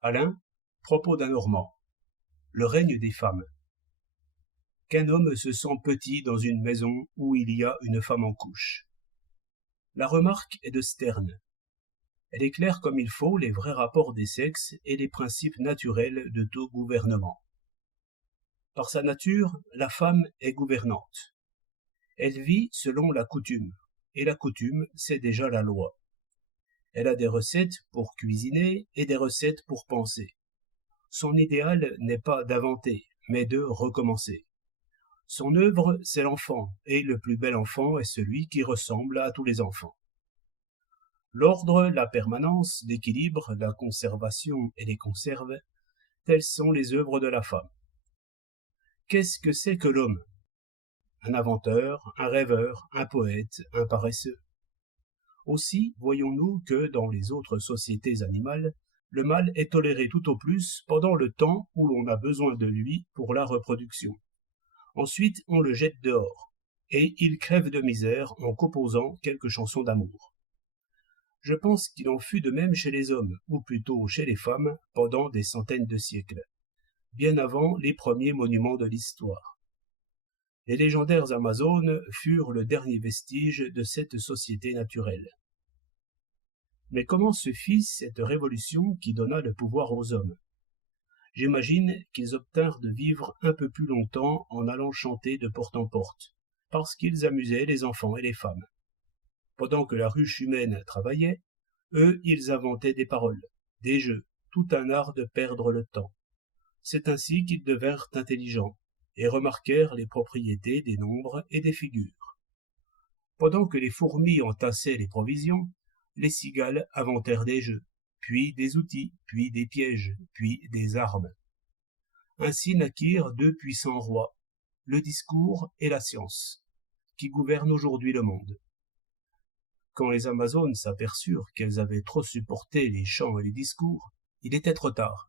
Alain, propos d'un Normand. Le règne des femmes. Qu'un homme se sent petit dans une maison où il y a une femme en couche. La remarque est de Sterne. Elle éclaire comme il faut les vrais rapports des sexes et les principes naturels de tout gouvernement. Par sa nature, la femme est gouvernante. Elle vit selon la coutume, et la coutume, c'est déjà la loi. Elle a des recettes pour cuisiner et des recettes pour penser. Son idéal n'est pas d'inventer, mais de recommencer. Son œuvre, c'est l'enfant, et le plus bel enfant est celui qui ressemble à tous les enfants. L'ordre, la permanence, l'équilibre, la conservation et les conserves, telles sont les œuvres de la femme. Qu'est-ce que c'est que l'homme? Un inventeur, un rêveur, un poète, un paresseux. Aussi voyons-nous que dans les autres sociétés animales, le mâle est toléré tout au plus pendant le temps où l'on a besoin de lui pour la reproduction. Ensuite, on le jette dehors, et il crève de misère en composant quelques chansons d'amour. Je pense qu'il en fut de même chez les hommes, ou plutôt chez les femmes, pendant des centaines de siècles, bien avant les premiers monuments de l'histoire. Les légendaires Amazones furent le dernier vestige de cette société naturelle. Mais comment se fit cette révolution qui donna le pouvoir aux hommes? J'imagine qu'ils obtinrent de vivre un peu plus longtemps en allant chanter de porte en porte, parce qu'ils amusaient les enfants et les femmes. Pendant que la ruche humaine travaillait, eux, ils inventaient des paroles, des jeux, tout un art de perdre le temps. C'est ainsi qu'ils devinrent intelligents, et remarquèrent les propriétés des nombres et des figures. Pendant que les fourmis entassaient les provisions, les cigales inventèrent des jeux, puis des outils, puis des pièges, puis des armes. Ainsi naquirent deux puissants rois, le discours et la science, qui gouvernent aujourd'hui le monde. Quand les Amazones s'aperçurent qu'elles avaient trop supporté les chants et les discours, il était trop tard.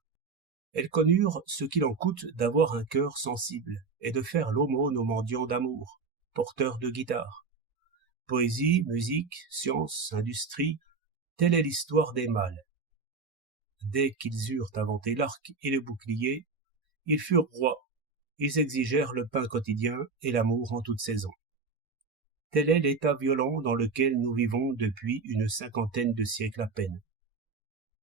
Elles connurent ce qu'il en coûte d'avoir un cœur sensible et de faire l'aumône aux mendiants d'amour, porteurs de guitare. Poésie, musique, science, industrie, telle est l'histoire des mâles. Dès qu'ils eurent inventé l'arc et le bouclier, ils furent rois. Ils exigèrent le pain quotidien et l'amour en toute saison. Tel est l'état violent dans lequel nous vivons depuis une cinquantaine de siècles à peine.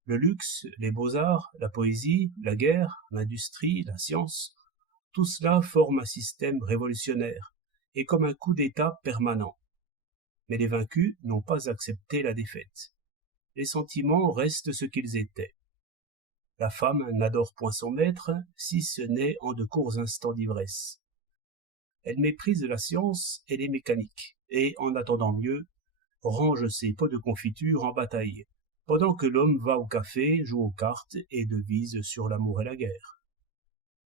Le luxe, les beaux-arts, la poésie, la guerre, l'industrie, la science, tout cela forme un système révolutionnaire et comme un coup d'État permanent. Mais les vaincus n'ont pas accepté la défaite. Les sentiments restent ce qu'ils étaient. La femme n'adore point son maître, si ce n'est en de courts instants d'ivresse. Elle méprise la science et les mécaniques, et, en attendant mieux, range ses pots de confiture en bataille, pendant que l'homme va au café, joue aux cartes et devise sur l'amour et la guerre.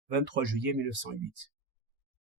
23 juillet 1908.